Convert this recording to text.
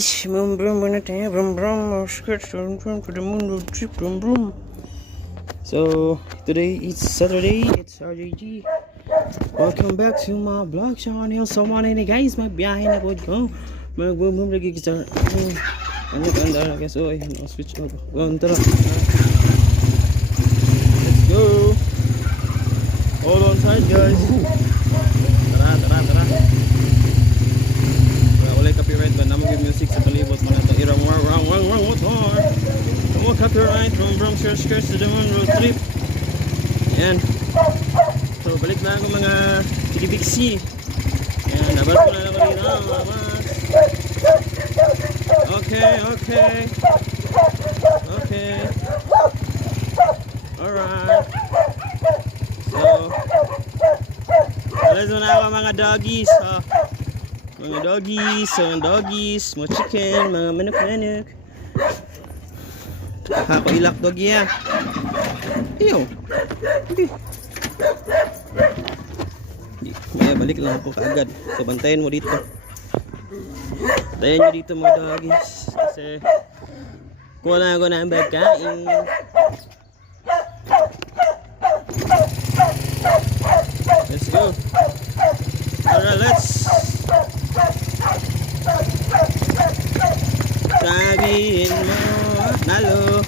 guys, brum brum muna tayo, brum brum, skirts, brum brum, to the moon road trip, brum brum. So, today it's Saturday, it's RJG. Welcome back to my vlog channel. So, mga nini guys, magbiyahe na po ko. Mag-boom boom lagi kita. Ano ka anda guys, so ayun, switch off. Tara. Let's go. Hold on tight guys. Tara. Wala copyright ba naman yung music sa palibot mo na ito. Irang wang motor. Kamu copyright from skirts to the moon road trip. Ayan. So balik na ako mga kidibiksi. Ayan, nabal ko na naman dito. Okay. Alright. So alas mo na ako mga doggies. Mga doggies, mga chicken, mga manok. Ako ilak doggy ya. Iyo. May balik lang ako kaagad. So bantayan mo dito. Bantayan nyo dito mga doggies. Kasi kuha na ako ng pagkain. Let's go. Alright, let's. Sabihin mo, nalo.